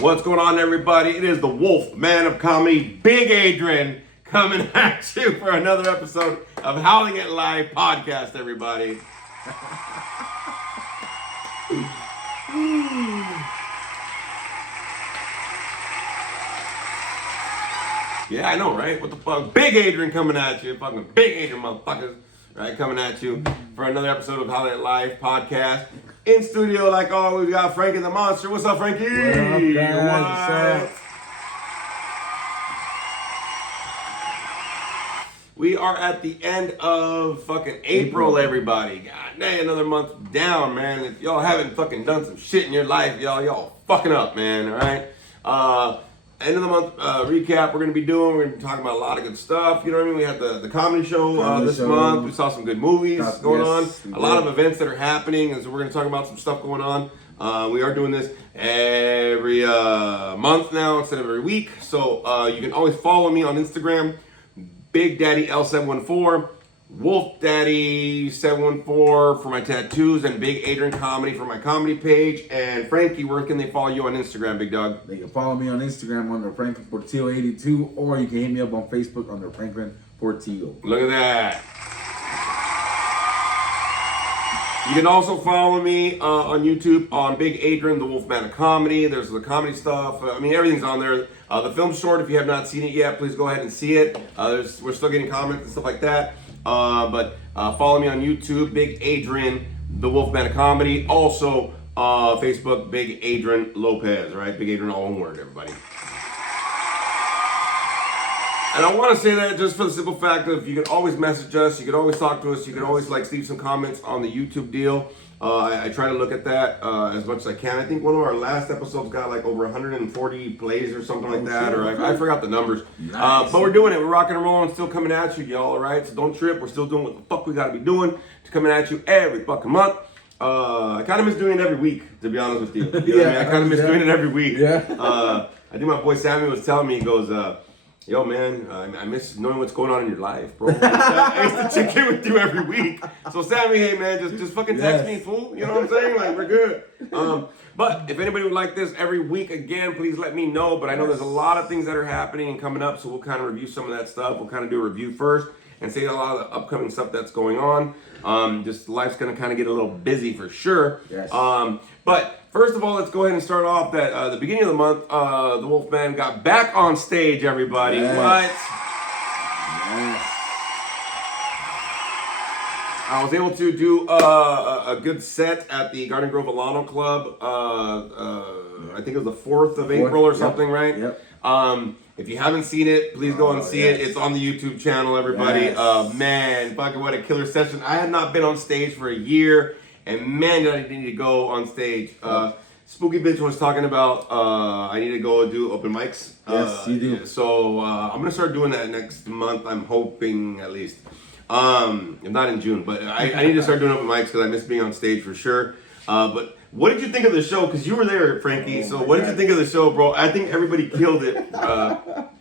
What's going on, everybody? It is the Wolf Man of Comedy, Big Adrian, coming at you for another episode of Howling at Live podcast, everybody. Yeah, I know, right? What the fuck? Big Adrian coming at you. Fucking Big Adrian, motherfuckers. Right, coming at you for another episode of Howling at Live podcast. In studio, like always, we got Frankie the Monster. What's up, Frankie? What up, guys? What's up? We are at the end of fucking April, everybody. God dang, another month down, man. If y'all haven't fucking done some shit in your life, y'all fucking up, man, all right? End of the month recap we're going to be doing. We're going to be talking about a lot of good stuff. You know what I mean? We had the comedy show this month. We saw some good movies going on. A lot of events that are happening. And so we're going to talk about some stuff going on. We are doing this every month now instead of every week. So you can always follow me on Instagram. Big Daddy L714, Wolf Daddy 714 for my tattoos, and Big Adrian Comedy for my comedy page. And Frankie, where can they follow you on Instagram, big dog? They can follow me on Instagram under Franklin Portillo 82, or you can hit me up on Facebook under Franklin Portillo. Look at that. You can also follow me on YouTube on Big Adrian, the Wolfman of Comedy. There's the comedy stuff. I mean, everything's on there. The film short, if you have not seen it yet, please go ahead and see it. We're still getting comments and stuff like that. But follow me on YouTube, Big Adrian, the Wolfman of Comedy. Also, Facebook, Big Adrian Lopez, right? Big Adrian, all one word, everybody. And I want to say that just for the simple fact of you can always message us, you can always talk to us, you can always leave some comments on the YouTube deal. I try to look at that as much as I can. I think one of our last episodes got like over 140 plays or something like that, or I forgot the numbers. Nice. But we're doing it. We're rocking and rolling, still coming at you, y'all, all right? So don't trip. We're still doing what the fuck we got to be doing. It's coming at you every fucking month. I kind of miss doing it every week, to be honest with you. You know what I mean? I kind of miss doing it every week. Yeah. I think my boy Sammy was telling me, he goes, yo, man, I miss knowing what's going on in your life, bro. I used to check in with you every week. So, Sammy, hey, man, just fucking text me, fool. You know what I'm saying? Like, we're good. But if anybody would like this every week, again, please let me know. But I know there's a lot of things that are happening and coming up, so we'll kind of review some of that stuff. We'll kind of do a review first and say a lot of the upcoming stuff that's going on. Just life's going to kind of get a little busy for sure. Yes. But first of all, let's go ahead and start off that the beginning of the month, the Wolfman got back on stage, everybody. Yes. What? Yes. I was able to do a good set at the Garden Grove Alano Club. I think it was the 4th of April or something, right? Yep. If you haven't seen it, please go and see it. It's on the YouTube channel, everybody. Yes. Man, fucking what a killer session. I had not been on stage for a year, and man, did I need to go on stage. Spooky Bitch was talking about I need to go do open mics. Yes, you do. So I'm going to start doing that next month, I'm hoping at least. Not in June, but I need to start doing open mics because I miss being on stage for sure. But what did you think of the show? Because you were there, Frankie. So what did you think of the show, bro? I think everybody killed it.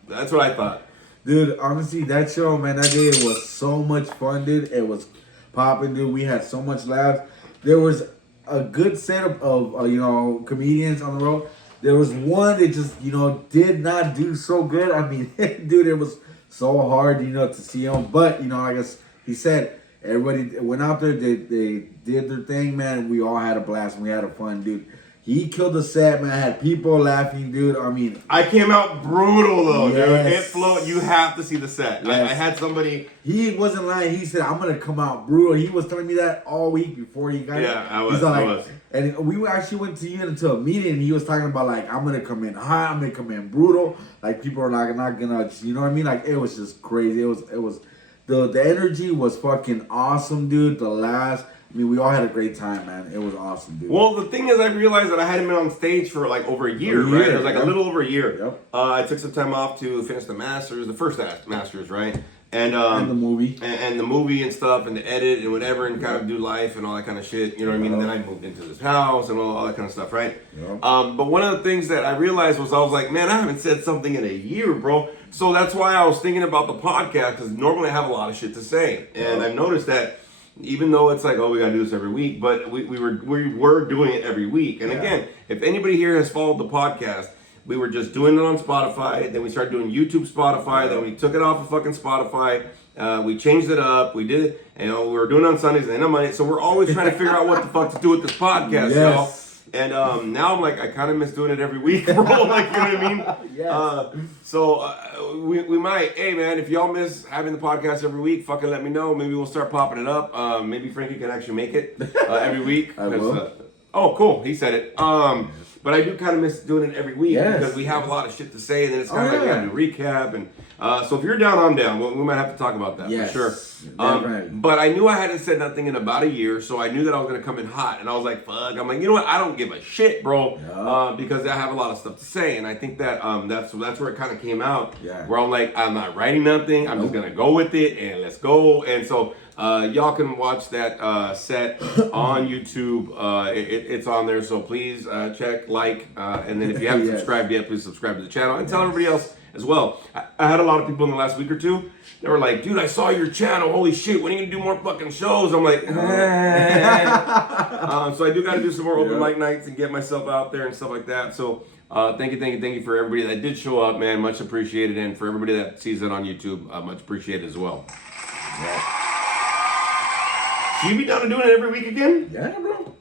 That's what I thought. Dude, honestly, that show, man, that day was so much fun, dude. It was popping, dude. We had so much laughs. There was a good setup of, comedians on the road. There was one that just, did not do so good. I mean, dude, it was so hard, to see him. But, I guess he said everybody went out there, they did their thing, man. We all had a blast and we had a fun, dude. He killed the set, man. Had people laughing, dude. I mean, I came out brutal though, yes. dude. It flowed. You have to see the set. Yes. I had somebody. he wasn't lying. He said, I'm going to come out brutal. He was telling me that all week before he got it. Yeah, I was. He's like, I was. And we actually went to into a meeting, and he was talking about, like, I'm going to come in hot. I'm going to come in brutal. Like, people are not going to, you know what I mean? Like, it was just crazy. It was, the energy was fucking awesome, dude. We all had a great time, man. It was awesome, dude. Well, the thing is, I realized that I hadn't been on stage for like over a year, right? It was like a little over a year. Yep. I took some time off to finish the Masters, the first Masters, right? And the movie. And the movie and stuff, and the edit and whatever, and kind of do life and all that kind of shit. You know what I mean? And then I moved into this house and all that kind of stuff, right? Yep. But one of the things that I realized was I was like, man, I haven't said something in a year, bro. So that's why I was thinking about the podcast, because normally I have a lot of shit to say, and I've noticed that. Even though it's like, oh, we gotta do this every week, but we were doing it every week. And again, if anybody here has followed the podcast, we were just doing it on Spotify. Then we started doing YouTube Spotify. Then we took it off of fucking Spotify. We changed it up. We did it. We were doing it on Sundays and on Mondays. So we're always trying to figure out what the fuck to do with this podcast, y'all. And now I'm like, I kind of miss doing it every week, bro. Like, you know what I mean? We might, hey man, if y'all miss having the podcast every week, fucking let me know. Maybe we'll start popping it up. Maybe Frankie can actually make it every week. I will. Oh, cool. He said it. But I do kind of miss doing it every week because we have a lot of shit to say, and then it's kind of like we got to do recap. And so if you're down, I'm down. We might have to talk about that for sure. But I knew I hadn't said nothing in about a year, so I knew that I was going to come in hot. And I was like, fuck. I'm like, you know what? I don't give a shit, bro, because I have a lot of stuff to say. And I think that that's where it kind of came out, where I'm like, I'm not writing nothing. I'm just going to go with it, and let's go. And so y'all can watch that set on YouTube. It's on there, so please check, like, and then if you haven't subscribed yet, please subscribe to the channel and tell everybody else as well. I had a lot of people in the last week or two. They were like, dude, I saw your channel. Holy shit, when are you going to do more fucking shows? I'm like, so I do got to do some more open mic nights and get myself out there and stuff like that. So thank you for everybody that did show up, man. Much appreciated. And for everybody that sees it on YouTube, much appreciated as well. So you be down to doing it every week again? Yeah, bro.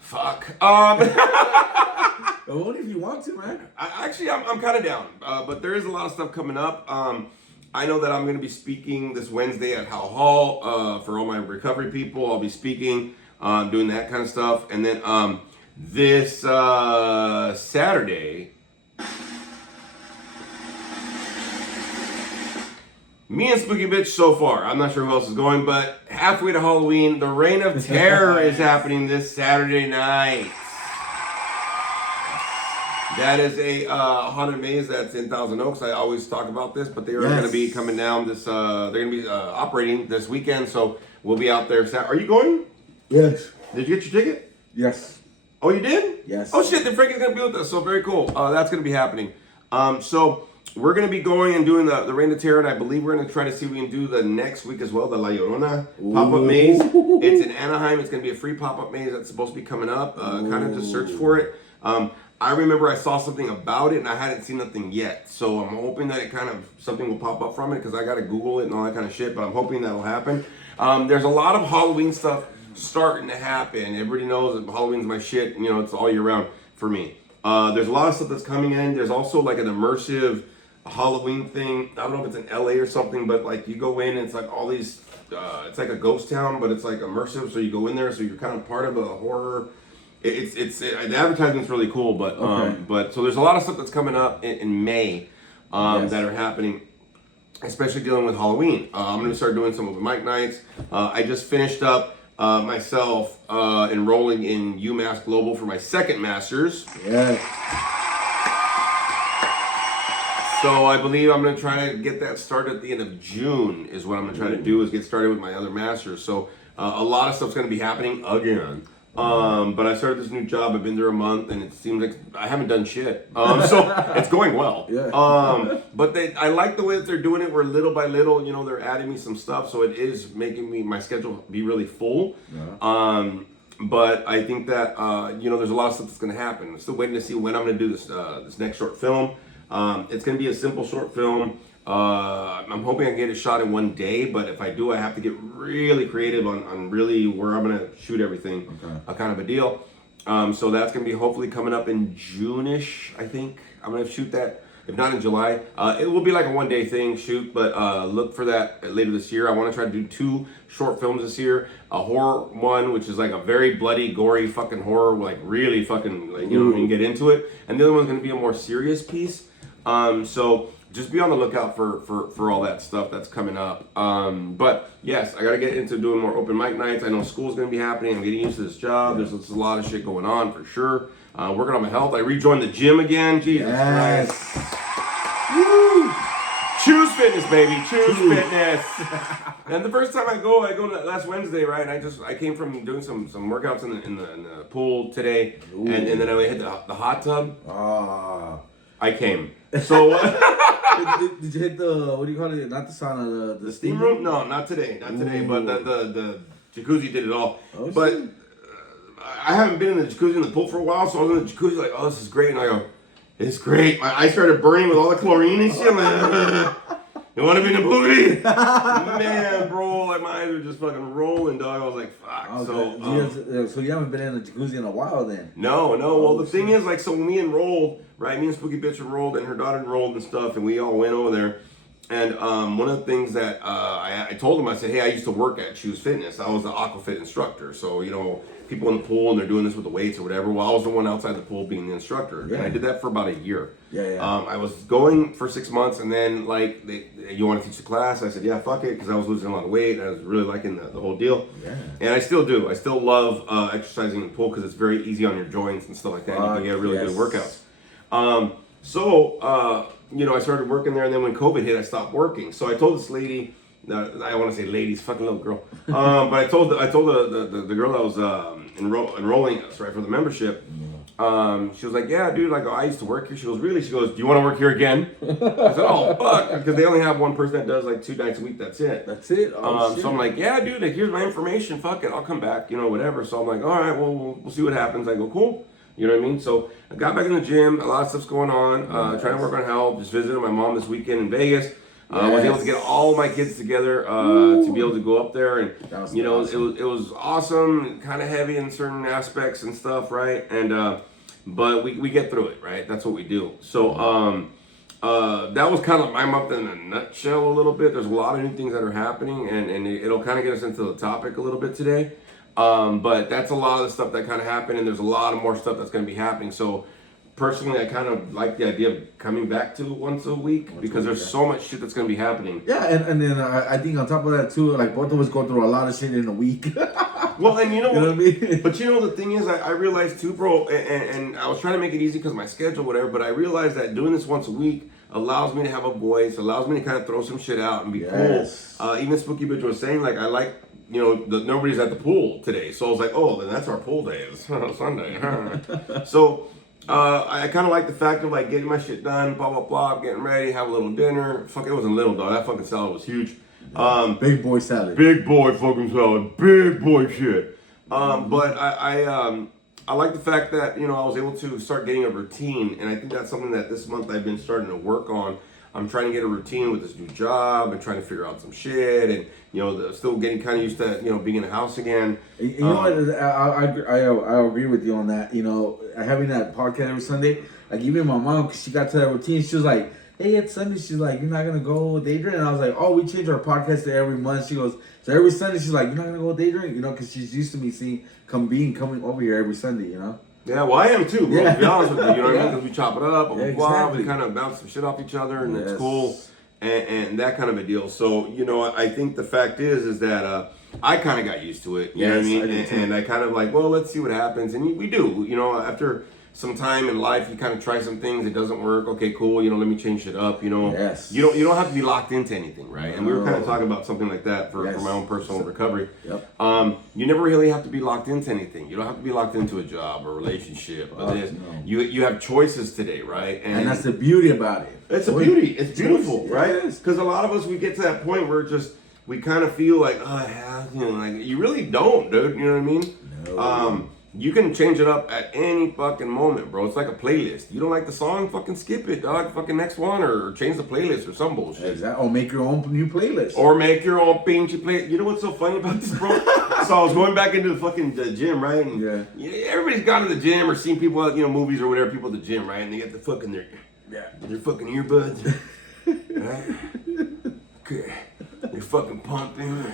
Fuck. Only if you want to, man. I'm kind of down. But there is a lot of stuff coming up. I know that I'm going to be speaking this Wednesday at Howe Hall for all my recovery people. I'll be speaking, doing that kind of stuff. And then this Saturday, me and Spooky Bitch so far. I'm not sure who else is going, but halfway to Halloween, the Reign of Terror is happening this Saturday night. That is a haunted maze that's in Thousand Oaks. I always talk about this, but they are going to be coming down this. They're going to be operating this weekend, so we'll be out there. Are you going? Yes. Did you get your ticket? Yes. Oh, you did? Yes. Oh shit! Then Frankie's going to be with us, so very cool. That's going to be happening. So we're going to be going and doing the Reign of Terror, and I believe we're going to try to see if we can do the next week as well, the La Llorona pop-up maze. It's in Anaheim. It's going to be a free pop-up maze that's supposed to be coming up. Kind of just search for it. I remember I saw something about it and I hadn't seen nothing yet. So I'm hoping that something will pop up from it because I got to Google it and all that kind of shit, but I'm hoping that'll happen. There's a lot of Halloween stuff starting to happen. Everybody knows that Halloween's my shit. You know, it's all year round for me. There's a lot of stuff that's coming in. There's also like an immersive Halloween thing. I don't know if it's in LA or something, but like you go in and it's like all these, it's like a ghost town, but it's like immersive. So you go in there, so you're kind of part of a horror. The advertisement's really cool, but so there's a lot of stuff that's coming up in May that are happening, especially dealing with Halloween. I'm going to start doing some open mic nights. I just finished up myself enrolling in UMass Global for my second master's. Yeah. So I believe I'm going to try to get that started at the end of June is what I'm going to try to do is get started with my other master's. So a lot of stuff's going to be happening again. But I started this new job. I've been there a month, and it seems like I haven't done shit. So it's going well. But I like the way that they're doing it. Where little by little, they're adding me some stuff, so it is making my schedule be really full. But I think that there's a lot of stuff that's going to happen. I'm still waiting to see when I'm going to do this next short film. It's going to be a simple short film. I'm hoping I can get it shot in one day, but if I do, I have to get really creative on really where I'm going to shoot everything, kind of a deal. So that's going to be hopefully coming up in June-ish, I think. I'm going to shoot that, if not in July. It will be like a one-day thing shoot, but look for that later this year. I want to try to do 2 short films this year. A horror one, which is like a very bloody, gory fucking horror, like really fucking, like, you can get into it. And the other one's going to be a more serious piece. So just be on the lookout for all that stuff that's coming up. But yes, I got to get into doing more open mic nights. I know school's going to be happening. I'm getting used to this job. There's a lot of shit going on for sure. Working on my health. I rejoined the gym again. Jesus Christ. Woo! Choose fitness, baby. Choose fitness. And the first time I go to last Wednesday, right? I came from doing some workouts in the pool today, and then I hit the hot tub. I came. So did you hit the, what do you call it? Not the sauna, the steam room? No, not today. Not today. But the jacuzzi did it all. But I haven't been in the jacuzzi in the pool for a while, so I was in the jacuzzi like, oh, this is great. And I go, It's great. My eyes started burning with all the chlorine and shit. I'm like, you want to be in the movie? Man, bro, like my eyes were just fucking rolling, dog. I was like, fuck. So you haven't been in the jacuzzi in a while then? No. Well, the thing is, like, so when we enrolled, right? Me and Spooky Bitch enrolled, and her daughter enrolled and stuff, and we all went over there. And one of the things that I told him, I said, hey, I used to work at Choose Fitness. I was the Aquafit instructor. So, you know, people in the pool and they're doing this with the weights or whatever. Well, I was the one outside the pool being the instructor. Yeah. And I did that for about a year. Yeah. I was going for 6 months, and then, like, you want to teach the class? I said, yeah, fuck it, because I was losing a lot of weight. And I was really liking the whole deal. Yeah. And I still do. I still love exercising in the pool because it's very easy on your joints and stuff like that. You can get really good workouts. You know, I started working there, and then when COVID hit, I stopped working. So I told this lady, I want to say ladies, fucking little girl, but I told the girl that was enrolling us, right, for the membership. She was like, yeah, dude, like, I used to work here. She goes, really? She goes, do you want to work here again? I said, oh, fuck, because they only have one person that does, like, 2 nights a week. That's it. Oh, so I'm like, yeah, dude, like, here's my information. Fuck it, I'll come back, you know, whatever. So I'm like, all right, well, we'll see what happens. I go, cool. You know what I mean? So I got back in the gym. A lot of stuff's going on. Trying to work on health. Just visited my mom this weekend in Vegas. Was able to get all my kids together to be able to go up there, and you know, awesome. It was awesome. Kind of heavy in certain aspects and stuff, right? And but we get through it, right? That's what we do. So that was kind of my month in a nutshell a little bit. There's a lot of new things that are happening, and it'll kind of get us into the topic a little bit today. But that's a lot of the stuff that kind of happened, and there's a lot of more stuff that's going to be happening. So personally, I kind of like the idea of coming back to once a week because there's so much shit that's going to be happening. Yeah, and then I think on top of that too, like both of us go through a lot of shit in a week. Well, and you know what I mean? But you know the thing is, I realized too, bro, and I was trying to make it easy because of my schedule, whatever, but I realized that doing this once a week allows me to have a voice, allows me to kind of throw some shit out and be cool. Even Spooky Bitch was saying, like, I like, you know, nobody's at the pool today. So I was like, oh, then that's our pool day. It's Sunday. So I kind of like the fact of, like, getting my shit done, blah, blah, blah, getting ready, have a little dinner. Fuck, it wasn't little, dog. That fucking salad was huge. Big boy salad. Big boy fucking salad. Big boy shit. But I like the fact that, you know, I was able to start getting a routine. And I think that's something that this month I've been starting to work on. I'm trying to get a routine with this new job and trying to figure out some shit, and you know, still getting kind of used to, you know, being in the house again. You know what? I agree with you on that. You know, having that podcast every Sunday, like even my mom, she got to that routine. She was like, "Hey, it's Sunday." She's like, "You're not gonna go day drink?" And I was like, "Oh, we change our podcast to every month." She goes, "So every Sunday?" She's like, "You're not gonna go day drink?" You know, because she's used to me coming over here every Sunday. You know. Yeah, well, I am too, bro, to be honest with you. You know what I mean? Yeah. Because we chop it up, blah, blah, blah. Exactly. We kind of bounce some shit off each other, and it's cool, and that kind of a deal. So, you know, I think the fact is that I kind of got used to it. You know what I mean? And I kind of like, well, let's see what happens. And we do. You know, after some time in life, you kind of try some things. It doesn't work. Okay, cool. You know, let me change it up. You know, you don't have to be locked into anything, right? And we were kind of talking about something like that for my own personal recovery. Yep. You never really have to be locked into anything. You don't have to be locked into a job or a relationship or this. No. You have choices today, right? And that's the beauty about it. It's a beauty. It's beautiful, right? Because a lot of us, we get to that point where we kind of feel like, oh, yeah, you know, like you really don't, dude. You know what I mean? No. You can change it up at any fucking moment, bro. It's like a playlist. You don't like the song, fucking skip it, dog. Fucking next one, or change the playlist or some bullshit. Exactly. Or make your own new playlist. Or make your own pinchy playlist. You know what's so funny about this, bro? So I was going back into the fucking gym, right? And everybody's gone to the gym or seen people at, you know, movies or whatever, people at the gym, right? And they get the fucking their fucking earbuds, right? Okay. They're fucking pumping,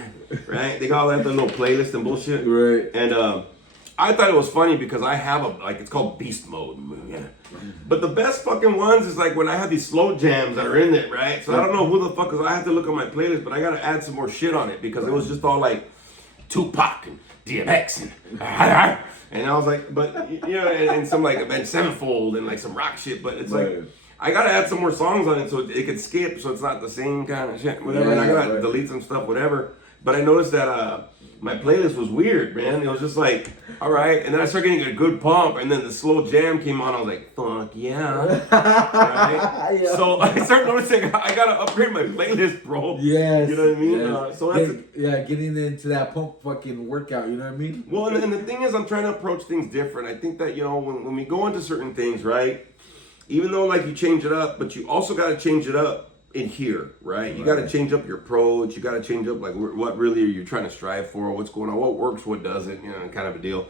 right? They got all that little playlist and bullshit, right? And I thought it was funny because I have it's called beast mode. Yeah. But the best fucking ones is like when I have these slow jams that are in it, right? So I don't know who the fuck, because I have to look at my playlist, but I gotta add some more shit on it because it was just all like Tupac and DMX and I was like, but you know, and some like Avenged Sevenfold and like some rock shit, but it's like I gotta add some more songs on it so it could skip, so it's not the same kind of shit, whatever. And I gotta delete some stuff, whatever. But I noticed that my playlist was weird, man. It was just like, all right. And then I started getting a good pump, and then the slow jam came on. I was like, fuck yeah. Right? So I started noticing I gotta upgrade my playlist, bro. Yes. You know what I mean? Yes. So that's getting into that pump fucking workout. You know what I mean? Well, and the thing is, I'm trying to approach things different. I think that, you know, when we go into certain things, right? even though like you change it up, but you also got to change it up in here, right? You got to change up your approach. You got to change up like what really are you trying to strive for? What's going on? What works? What doesn't? You know, kind of a deal.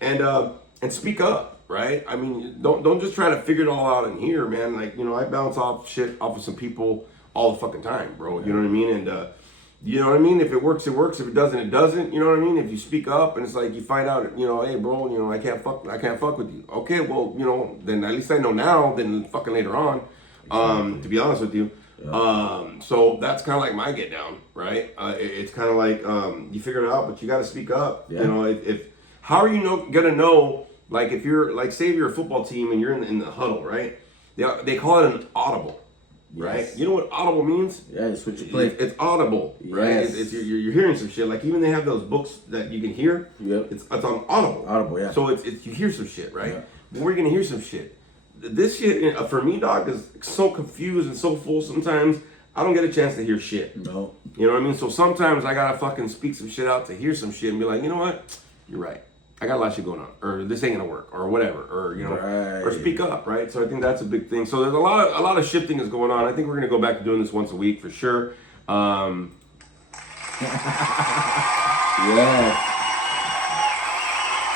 And speak up, right? I mean, don't just try to figure it all out in here, man. Like, you know, I bounce off shit off of some people all the fucking time, bro. You know what I mean? And you know what I mean? If it works, it works. If it doesn't, it doesn't. You know what I mean? If you speak up and it's like you find out, you know, hey, bro, you know, I can't fuck with you. Okay, well, you know, then at least I know now than fucking later on. To be honest with you. So that's kind of like my get down, right? It's kind of like you figure it out, but you got to speak up. You know, if how are you gonna know? Like if you're like, say you're a football team and you're in the huddle, right? They call it an audible. Right, you know what audible means? Yeah, it's what you play. It's audible, right? It's you're hearing some shit. Like even they have those books that you can hear. Yep. It's on Audible. Audible, yeah. So it's you hear some shit, right? Yeah. But we're gonna hear some shit. This shit for me, dog, is so confused and so full. Sometimes I don't get a chance to hear shit. No. You know what I mean? So sometimes I gotta fucking speak some shit out to hear some shit and be like, you know what? You're right. I got a lot of shit going on, or this ain't gonna work, or whatever, or you know, or speak up, right? So I think that's a big thing. So there's a lot of shifting is going on. I think we're gonna go back to doing this once a week for sure. Yeah.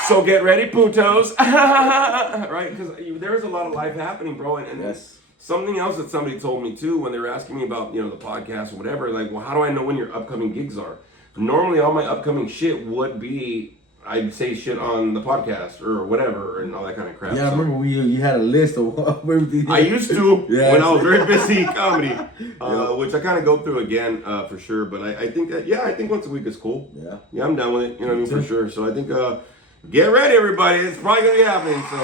So get ready, putos, right? Because there's a lot of life happening, bro. And something else that somebody told me too when they were asking me about, you know, the podcast or whatever. Like, well, how do I know when your upcoming gigs are? Normally, all my upcoming shit would be, I'd say shit on the podcast or whatever and all that kind of crap. Yeah, I remember you had a list of everything. I used to when I was very busy comedy, which I kind of go through again for sure. But I think that, I think once a week is cool. Yeah, I'm down with it. You know what I mean? For sure. So I think get ready, everybody. It's probably gonna be happening. So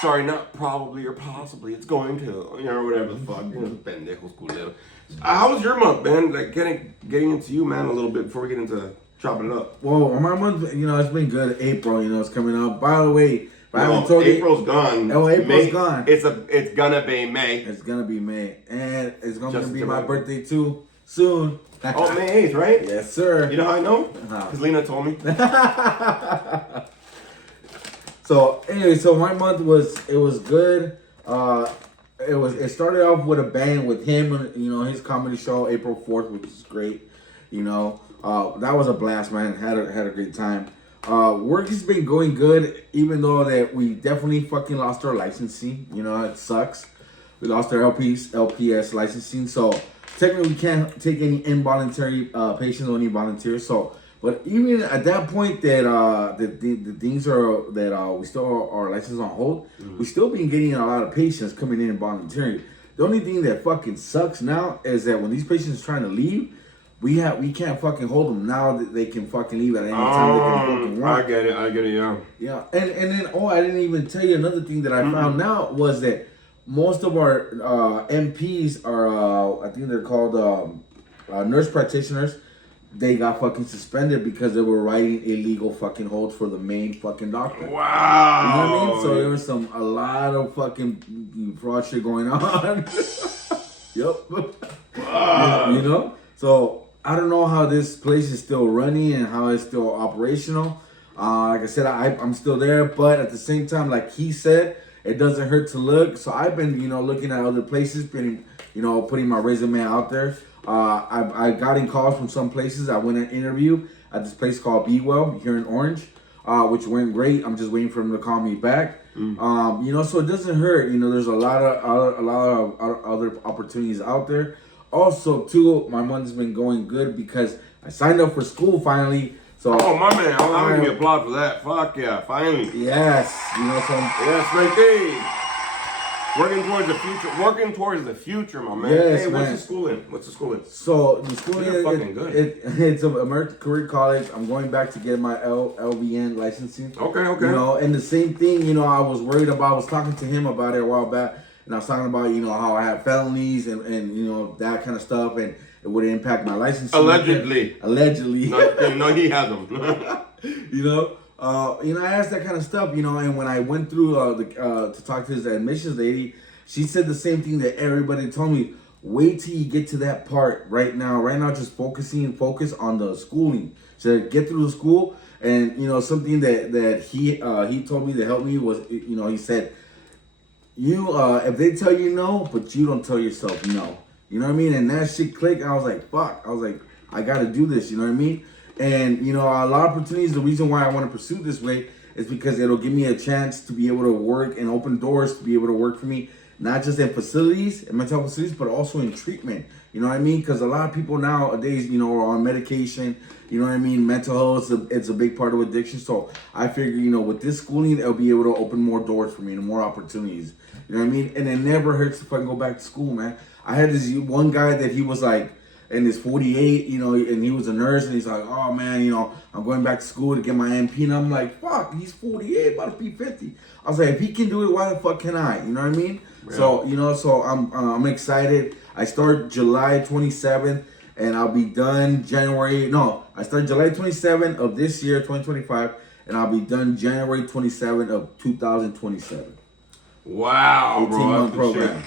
sorry, not probably or possibly. It's going to, you know, or whatever the fuck. You know, pendejos culero. How was your month, man? Like getting into you, man, a little bit before we get into chopping it up. Well, my month, you know, it's been good. April, you know, it's coming up. By the way, I haven't told April's gone. Oh, April's gone. It's gonna be May. It's gonna be May, and it's gonna be my birthday too soon. Oh, May 8th, right? Yes, sir. You know how I know? Because Lena told me. So anyway, so my month was good. It started off with a bang with him and, you know, his comedy show April 4th, which is great. You know, that was a blast, man. Had a great time. Work has been going good, even though that we definitely fucking lost our licensing. You know, it sucks. We lost our LPS licensing, so technically we can't take any involuntary patients or any volunteers. So, but even at that point that the things are that we still are licensed on hold, we still been getting a lot of patients coming in volunteering. The only thing that fucking sucks now is that when these patients are trying to leave, we can't fucking hold them now that they can fucking leave at any time they can fucking want. I get it, yeah. Yeah, and then I didn't even tell you another thing that I found out was that most of our MPs are I think they're called nurse practitioners. They got fucking suspended because they were writing illegal fucking holds for the main fucking doctor. Wow. You know what I mean? So there was a lot of fucking fraud shit going on. Yep. Wow. You know? So I don't know how this place is still running and how it's still operational. Like I said, I'm still there, but at the same time, like he said, it doesn't hurt to look. So I've been, you know, looking at other places, been, you know, putting my resume out there. I got in calls from some places. I went and interviewed at this place called Be Well here in Orange, which went great. I'm just waiting for them to call me back. You know, so it doesn't hurt. You know, there's a lot of other opportunities out there. Also, too, my month's been going good because I signed up for school finally. So my man, I'm gonna give you applaud for that. Fuck yeah, finally. Yes, you know, so yes, right there. Working towards the future, my man. Yes, hey, man. What's the school in? So the school is fucking good. It's American Career College. I'm going back to get my LVN licensing. Okay. You know, and the same thing, you know, I was worried about. I was talking to him about it a while back, and I was talking about, you know, how I have felonies and you know, that kind of stuff, and it would impact my licensing. Allegedly. No, he has them. You know, I asked that kind of stuff, you know, and when I went through to talk to his admissions lady, she said the same thing that everybody told me. Wait till you get to that part. Right now, just focus on the schooling. So get through the school, and you know, something that he told me to help me was, you know, he said, you if they tell you no, but you don't tell yourself no. You know what I mean? And that shit clicked. I was like, fuck. I was like, I gotta do this. You know what I mean? And you know, a lot of opportunities. The reason why I want to pursue this way is because it'll give me a chance to be able to work and open doors to be able to work for me, not just in facilities, in mental health facilities, but also in treatment. You know what I mean? Because a lot of people nowadays, you know, are on medication. You know what I mean? Mental health it's a big part of addiction. So I figure, you know, with this schooling, it'll be able to open more doors for me and more opportunities. You know what I mean? And it never hurts if I can go back to school, man. I had this one guy that he was like in his 48, you know, and he was a nurse, and he's like, oh man, you know, I'm going back to school to get my MP, and I'm like, fuck, he's 48, about to be 50. I was like, if he can do it, why the fuck can I? You know what I mean? Yeah. So, you know, so I'm excited. I start July 27th, and I'll be done I start July 27th of this year, 2025, and I'll be done January 27th of 2027. Wow, 18-month program.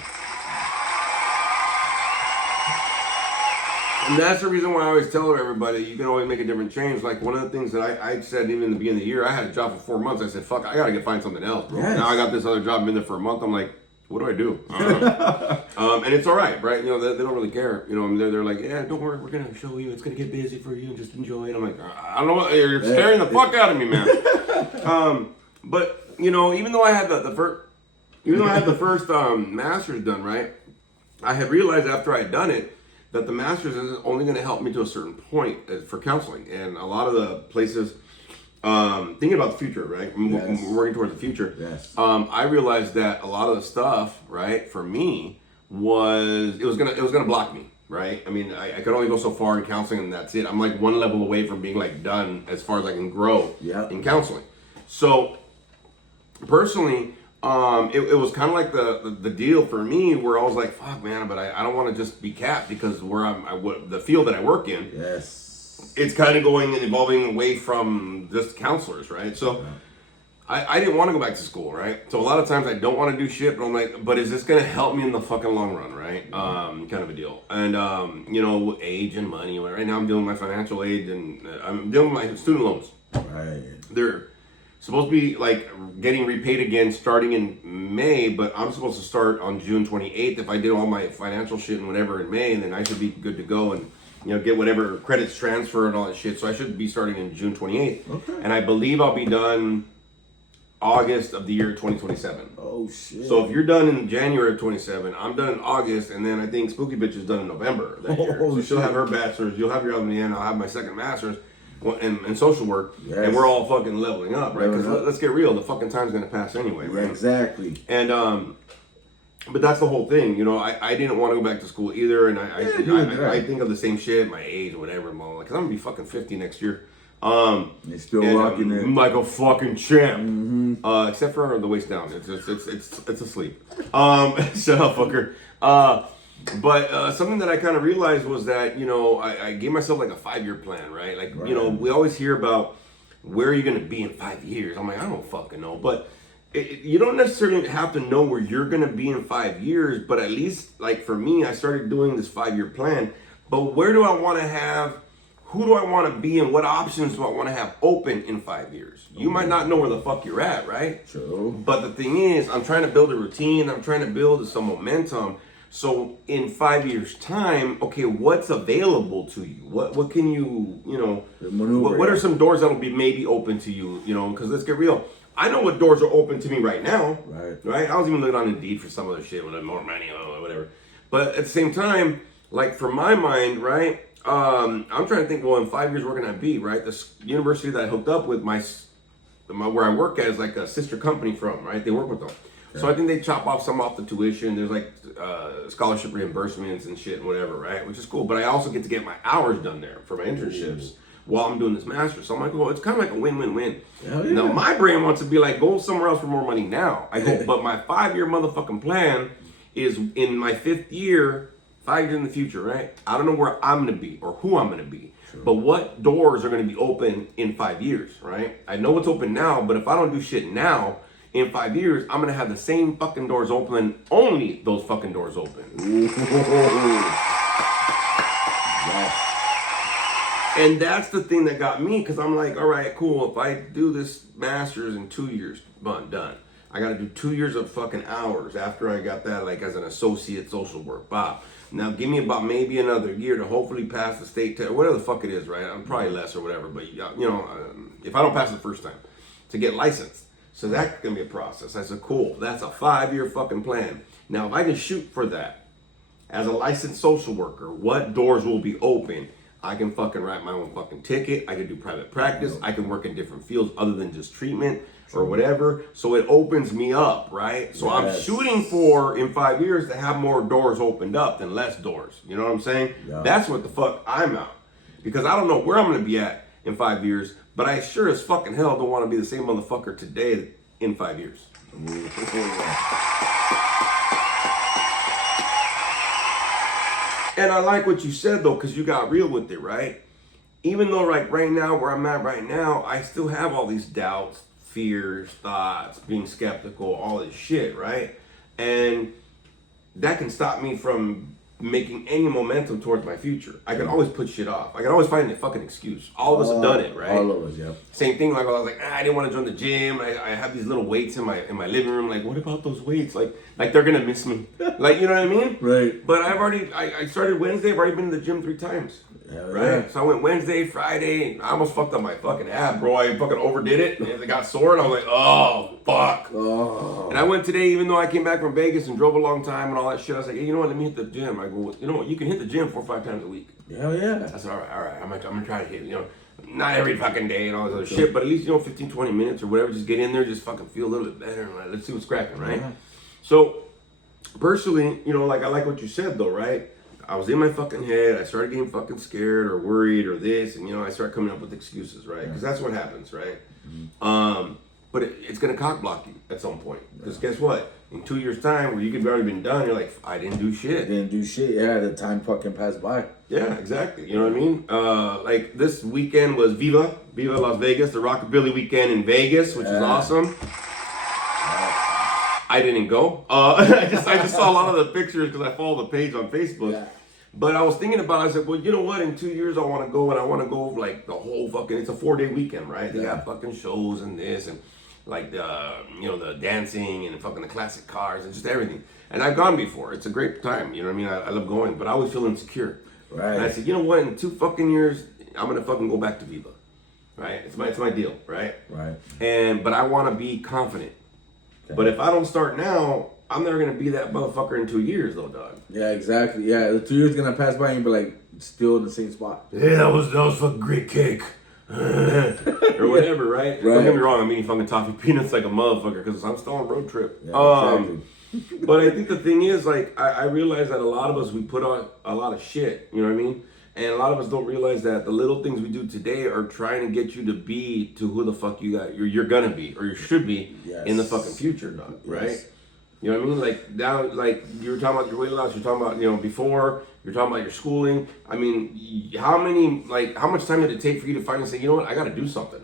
And that's the reason why I always tell everybody, you can always make a different change. Like one of the things that I said even in the beginning of the year, I had a job for 4 months. I said, fuck, I got to find something else, bro. Yes. Now I got this other job, I've been there for a month. I'm like, what do I do? I don't know. And it's all right, right? You know, they don't really care. You know, they're like, yeah, don't worry, we're going to show you. It's going to get busy for you. Just enjoy it. I'm like, I don't know what, you're scaring the fuck out of me, man. But, you know, even though I had the first master's done, right? I had realized after I had done it that the master's is only going to help me to a certain point for counseling. And a lot of the places, thinking about the future, right? Yes. Working towards the future. Yes. I realized that a lot of the stuff, right, for me was gonna block me, right? I mean, I could only go so far in counseling, and that's it. I'm like one level away from being like done as far as I can grow in counseling. So personally, it was kind of like the deal for me where I was like, fuck, man, but I don't want to just be capped because the field that I work in. Yes. It's kind of going and evolving away from just counselors, right? So I didn't want to go back to school, right? So a lot of times I don't want to do shit, but I'm like, but is this going to help me in the fucking long run, right? Kind of a deal. And, you know, age and money. Right now I'm dealing with my financial aid and I'm dealing with my student loans. Right. They're supposed to be like getting repaid again starting in May, but I'm supposed to start on June 28th. If I did all my financial shit and whatever in May, then I should be good to go and, you know, get whatever credits transfer and all that shit. So I should be starting in June 28th. Okay. And I believe I'll be done August of the year 2027. Oh shit. So if you're done in January of 27, I'm done in August, and then I think Spooky Bitch is done in November of that year. So she'll have her bachelor's, you'll have your other end, I'll have my second master's in social work, and we're all fucking leveling up, right? Because let's get real, the fucking time's gonna pass anyway, right? Yeah, exactly. And but that's the whole thing, you know. I didn't want to go back to school either, and I think of the same shit, my age, whatever, because I'm gonna be fucking 50 next year. You're still rocking it like a fucking champ, except for the waist down. It's asleep. Shut up, fucker. But something that I kind of realized was that, you know, I gave myself like a 5-year plan, right? Like, you know, we always hear about where are you going to be in 5 years. I'm like, I don't fucking know. But you don't necessarily have to know where you're going to be in 5 years. But at least, like for me, I started doing this 5-year plan. But where do I want to have, who do I want to be, and what options do I want to have open in 5 years? You might not know where the fuck you're at, right? True. But the thing is, I'm trying to build a routine. I'm trying to build some momentum. So in 5 years' time, okay, what's available to you? What can you, you know, what are some doors that'll be maybe open to you, you know, because let's get real. I know what doors are open to me right now, right? I was even looking on Indeed for some other shit with more money or whatever. But at the same time, like for my mind, right, I'm trying to think, well, in 5 years, where can I be, right? This university that I hooked up with, where I work at is like a sister company from, right? They work with them. So I think they chop off some off the tuition. There's like scholarship reimbursements and shit and whatever, right? Which is cool. But I also get to get my hours done there for my internships while I'm doing this master's. So I'm like, well, it's kind of like a win-win-win. Now my brain wants to be like, go somewhere else for more money now. I go, but my 5-year motherfucking plan is in my 5th year, 5 years in the future, right? I don't know where I'm going to be or who I'm going to be. But what doors are going to be open in 5 years, right? I know what's open now, but if I don't do shit now, in 5 years, I'm going to have the same fucking doors open, only those fucking doors open. And that's the thing that got me, because I'm like, all right, cool, if I do this master's in 2 years, done. I got to do 2 years of fucking hours after I got that, like as an associate social work. Bob. Now give me about maybe another year to hopefully pass the state test, whatever the fuck it is, right? I'm probably less or whatever, but if I don't pass the first time, to get licensed. So that's gonna be a process. I said, cool. That's a 5-year fucking plan. Now, if I can shoot for that as a licensed social worker, what doors will be open? I can fucking write my own fucking ticket. I can do private practice. I can work in different fields other than just treatment or whatever. So it opens me up, right? So I'm shooting for, in 5 years, to have more doors opened up than less doors. You know what I'm saying? Yeah. That's what the fuck I'm out. Because I don't know where I'm going to be at in 5 years, but I sure as fucking hell don't want to be the same motherfucker today in 5 years. And I like what you said though, because you got real with it, right? Even though like right now, where I'm at right now, I still have all these doubts, fears, thoughts, being skeptical, all this shit, right? And that can stop me from making any momentum towards my future. I can always put shit off. I can always find a fucking excuse. All of us have done it, right? All of us, yeah. Same thing, like I was like, I didn't want to join the gym. I have these little weights in my living room. Like, what about those weights? Like they're gonna miss me. Like, you know what I mean? Right. But I started Wednesday. I've already been to the gym 3 times. Hell Right? yeah. So I went Wednesday, Friday. I almost fucked up my fucking ab, bro. I fucking overdid it. And it got sore, and I was like, oh, fuck. Oh. And I went today, even though I came back from Vegas and drove a long time and all that shit. I was like, hey, you know what? Let me hit the gym. I go, well, you know what? You can hit the gym 4 or 5 times a week. Hell yeah. I said, all right. I'm gonna try to hit, not every fucking day and all this other shit, but at least, 15, 20 minutes or whatever. Just get in there, just fucking feel a little bit better. And like, let's see what's cracking, right? Yeah. So, personally, like I like what you said though, right? I was in my fucking head. I started getting fucking scared or worried or this, and I started coming up with excuses, right? Because that's what happens, right? But it's gonna cock block you at some point. Because guess what? In 2 years' time, where you could have already been done, you're like, I didn't do shit. Didn't do shit. Yeah, the time fucking passed by. Yeah, exactly. You know what I mean? Like this weekend was Viva Las Vegas, the Rockabilly weekend in Vegas, which is awesome. I didn't go. I just saw a lot of the pictures because I follow the page on Facebook. Yeah. But I was thinking about it. I said, well, you know what? In 2 years, I want to go, and I want to go like the whole fucking. It's a 4-day weekend, right? They got fucking shows and this and like the dancing and fucking the classic cars and just everything. And I've gone before. It's a great time. You know what I mean? I love going, but I always feel insecure. Right. And I said, you know what? In 2 fucking years, I'm gonna fucking go back to Viva. Right? It's my deal. Right? Right. But I want to be confident. Okay. But if I don't start now, I'm never gonna be that motherfucker in 2 years, though, dog. Yeah, exactly. Yeah, the 2 years gonna pass by and you be like still in the same spot. Yeah, that was fucking great cake. Or whatever, right? Don't get me wrong, I'm eating fucking toffee peanuts like a motherfucker because I'm still on a road trip. Yeah, exactly. But I think the thing is, like, I realize that a lot of us, we put on a lot of shit, you know what I mean? And a lot of us don't realize that the little things we do today are trying to get you to be to who the fuck you're gonna be or you should be in the fucking future, dog, right? Yes. You know what I mean? Like now, like you were talking about your weight loss, you're talking about, before, you're talking about your schooling. I mean, how much time did it take for you to finally say, you know what, I gotta do something?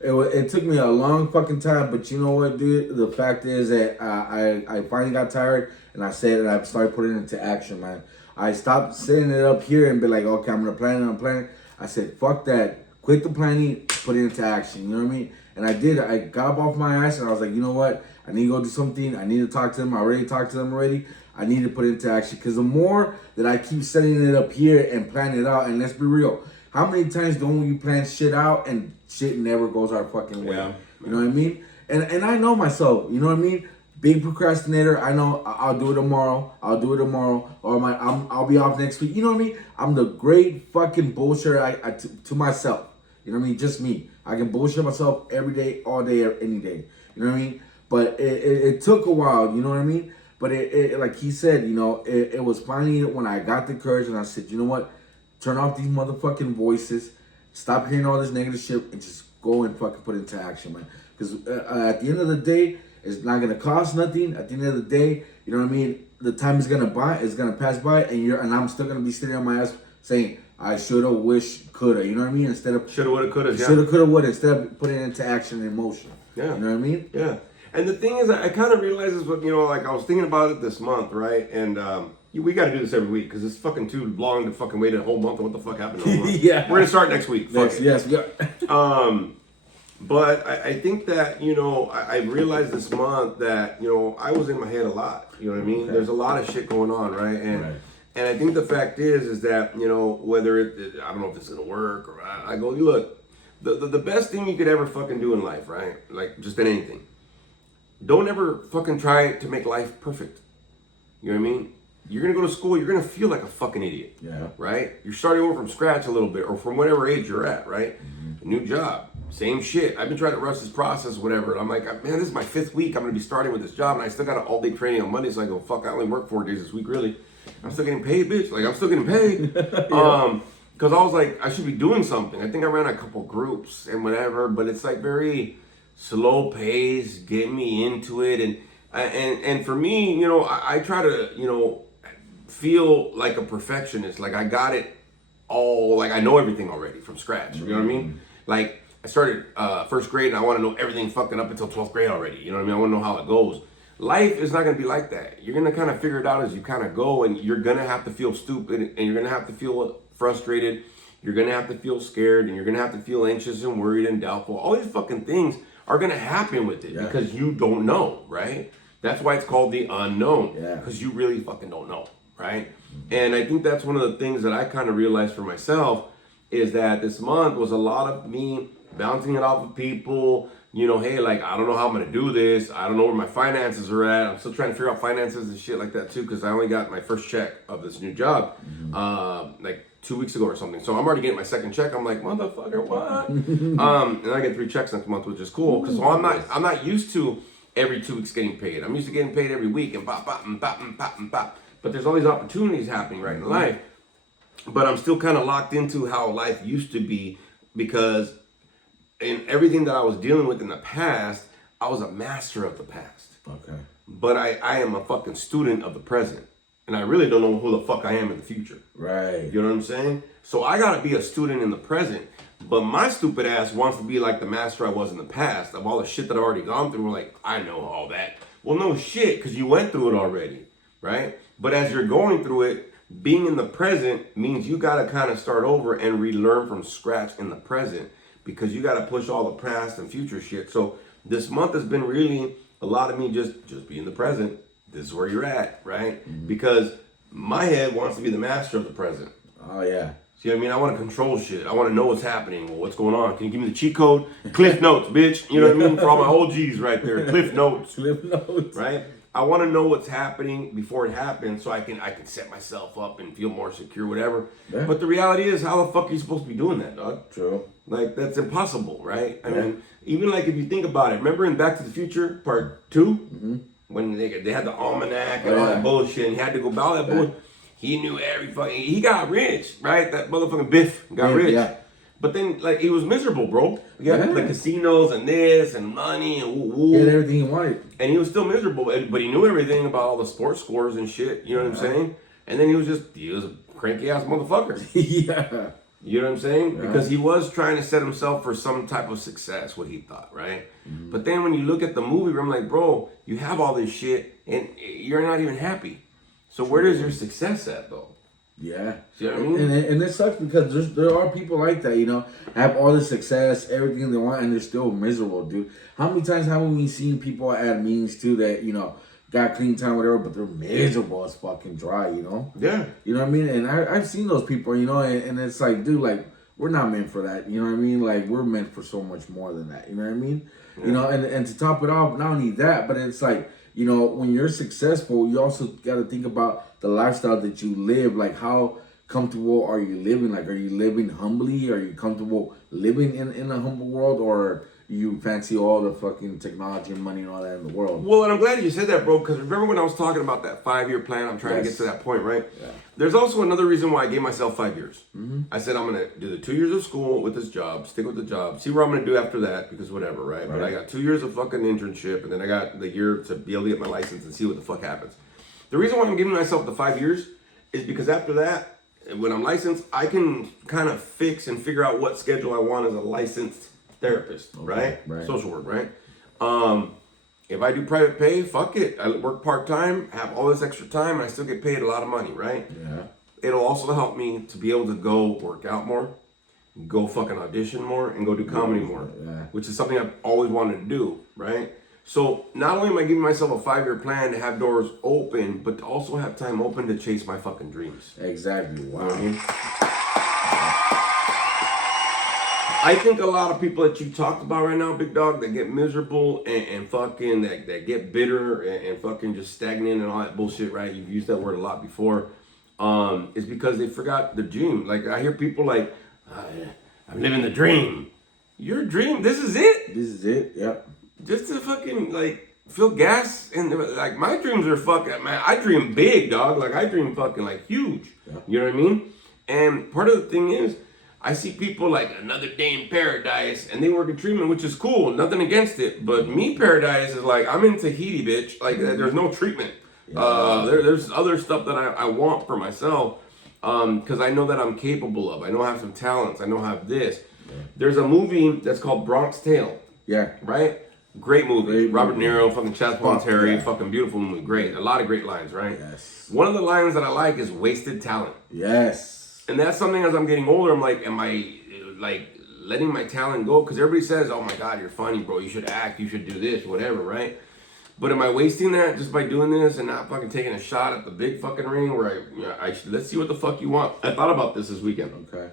It took me a long fucking time, but you know what, dude? The fact is that I finally got tired, and I said, and I started putting it into action, man. I stopped setting it up here and be like, okay, I'm gonna plan it. I said, fuck that. Quit the planning, put it into action. You know what I mean? And I did. I got up off my ass, and I was like, you know what? I need to go do something. I need to talk to them. I already talked to them already. I need to put it into action, because the more that I keep setting it up here and plan it out, and let's be real, how many times don't we plan shit out and shit never goes our fucking way? Yeah. You know what I mean? And I know myself. You know what I mean? Big procrastinator. I know I'll do it tomorrow. Or I'll be off next week. You know what I mean? I'm the great fucking bullshitter to myself. You know what I mean? Just me. I can bullshit myself every day, all day, any day. You know what I mean? But it took a while. You know what I mean? But it like he said, it was finally when I got the courage and I said, you know what? Turn off these motherfucking voices. Stop hearing all this negative shit and just go and fucking put it into action, man. Because at the end of the day, it's not gonna cost nothing. At the end of the day, you know what I mean? The time is gonna pass by, and I'm still gonna be sitting on my ass saying, I shoulda, wish, coulda. You know what I mean? Instead of shoulda, woulda, coulda. Yeah. Shoulda, coulda, woulda. Instead of putting it into action and motion. Yeah. You know what I mean? Yeah. And the thing is, I kind of realized this, but like I was thinking about it this month, right? And we got to do this every week because it's fucking too long to fucking wait a whole month on what the fuck happened. Yeah. We're gonna start next week. Fuck it. Yes. Yeah. But I think that, I realized this month that, I was in my head a lot. You know what I mean? Okay. There's a lot of shit going on, right? Right. And I think the fact is that, whether I don't know if it's gonna work or I go, look, the best thing you could ever fucking do in life, right? Like just in anything. Don't ever fucking try to make life perfect. You know what I mean? You're gonna go to school, you're gonna feel like a fucking idiot. Yeah. Right? You're starting over from scratch a little bit, or from whatever age you're at, right? A new job, same shit. I've been trying to rush this process, whatever. I'm like, man, this is my 5th week. I'm gonna be starting with this job, and I still got an all-day training on Monday. So I go, fuck, I only work 4 days this week, really. I'm still getting paid, bitch. Like I'm still getting paid. Because I was like, I should be doing something. I think I ran a couple groups and whatever, but it's like very slow pace, getting me into it, and for me, I try to, feel like a perfectionist. Like I got it all, like I know everything already from scratch. You know what I mean? Like I started 1st grade and I want to know everything fucking up until 12th grade already. You know what I mean? I want to know how it goes. Life is not going to be like that. You're going to kind of figure it out as you kind of go, and you're going to have to feel stupid, and you're going to have to feel frustrated. You're going to have to feel scared, and you're going to have to feel anxious and worried and doubtful. All these fucking things are going to happen with it because you don't know, right? That's why it's called the unknown, because you really fucking don't know, right? And I think that's one of the things that I kind of realized for myself is that this month was a lot of me bouncing it off of people. Hey, like, I don't know how I'm going to do this. I don't know where my finances are at. I'm still trying to figure out finances and shit like that, too, because I only got my first check of this new job, like 2 weeks ago or something. So I'm already getting my 2nd check. I'm like, motherfucker, what? And I get 3 checks next month, which is cool. Because I'm not used to every 2 weeks getting paid. I'm used to getting paid every week and bop, bop, and bop, and bop, and bop. But there's all these opportunities happening right in life. But I'm still kind of locked into how life used to be, because in everything that I was dealing with in the past, I was a master of the past. Okay. But I am a fucking student of the present. And I really don't know who the fuck I am in the future. Right. You know what I'm saying? So I gotta be a student in the present. But my stupid ass wants to be like the master I was in the past, of all the shit that I've already gone through. Like, I know all that. Well, no shit, because you went through it already, right? But as you're going through it, being in the present means you gotta kind of start over and relearn from scratch in the present, because you gotta push all the past and future shit. So this month has been really a lot of me just be in the present. This is where you're at, right? Because my head wants to be the master of the present. Oh, yeah. See what I mean? I want to control shit. I want to know what's happening. Well, what's going on? Can you give me the cheat code? Cliff Notes, bitch. You know what I mean? For all my OGs right there. Cliff Notes. Cliff Notes. Right? I want to know what's happening before it happens, so I can set myself up and feel more secure, whatever. Yeah. But the reality is, how the fuck are you supposed to be doing that, dog? True. Like, that's impossible, right? I mean, even like if you think about it, remember in Back to the Future Part 2? When they had the almanac and all that bullshit, and he had to go buy all that bullshit. He knew every fucking, he got rich, right? That motherfucking Biff got rich. Yeah. But then, like, he was miserable, bro. He had the casinos and this and money and woo-woo. He had everything he wanted. And he was still miserable, but he knew everything about all the sports scores and shit, you know what I'm saying? And then he was a cranky ass motherfucker. Yeah. You know what I'm saying? Yeah. Because he was trying to set himself for some type of success, what he thought, right? But then when you look at the movie, I'm like, bro, you have all this shit and you're not even happy. So where does your success at, though? Yeah. See what I mean? And it sucks because there are people like that, have all this success, everything they want, and they're still miserable, dude. How many times have we seen people at meetings, too, that, got clean time, whatever, but they're miserable as fucking dry, Yeah. You know what I mean? And I've seen those people, and it's like, dude, like, we're not meant for that, you know what I mean? Like, we're meant for so much more than that, you know what I mean? Yeah. And to top it off, not only that, but it's like, when you're successful, you also got to think about the lifestyle that you live. Like, how comfortable are you living? Like, are you living humbly? Are you comfortable living in a humble world? Or you fancy all the fucking technology and money and all that in the world? Well, and I'm glad you said that, bro, because remember when I was talking about that 5-year plan? I'm trying to get to that point, right? Yeah. There's also another reason why I gave myself 5 years. I said I'm going to do the 2 years of school with this job, stick with the job, see what I'm going to do after that, because whatever, right? But I got 2 years of fucking internship, and then I got the year to be able to get my license and see what the fuck happens. The reason why I'm giving myself the 5 years is because after that, when I'm licensed, I can kind of fix and figure out what schedule I want as a licensed therapist, right? Social work, right? If I do private pay, fuck it. I work part-time, have all this extra time, and I still get paid a lot of money, right? Yeah. It'll also help me to be able to go work out more, go fucking audition more and go do comedy more, Yeah. which is something I've always wanted to do, right? So not only am I giving myself a 5-year plan to have doors open, but to also have time open to chase my fucking dreams. Exactly. Wow. You know what I mean? I think a lot of people that you talked about right now, big dog, that get miserable and fucking that get bitter and fucking just stagnant and all that bullshit, right? You've used that word a lot before. Is because they forgot the dream. Like I hear people like, I'm living the dream. Your dream, this is it. This is it. Yep. Just to fucking like feel gas and like my dreams are fucking, man. I dream big, dog. Like I dream fucking like huge. Yeah. You know what I mean? And part of the thing is, I see people like another day in paradise and they work in treatment, which is cool. Nothing against it. But me, paradise is like, I'm in Tahiti, bitch. Like there's no treatment. There's other stuff that I want for myself because I know that I'm capable of. I know I have some talents. I know I have this. Yeah. There's a movie that's called Bronx Tale. Yeah. Right? Great movie. Robert movie. Niro, fucking Chaz Palminteri, Yeah. Fucking beautiful movie. Great. A lot of great lines, right? Yes. One of the lines that I like is wasted talent. Yes. And that's something as I'm getting older, I'm like, am I like letting my talent go? Because everybody says, oh my God, you're funny, bro. You should act. You should do this, whatever, right? But am I wasting that just by doing this and not fucking taking a shot at the big fucking ring where I should, let's see what the fuck you want. I thought about this weekend. Okay.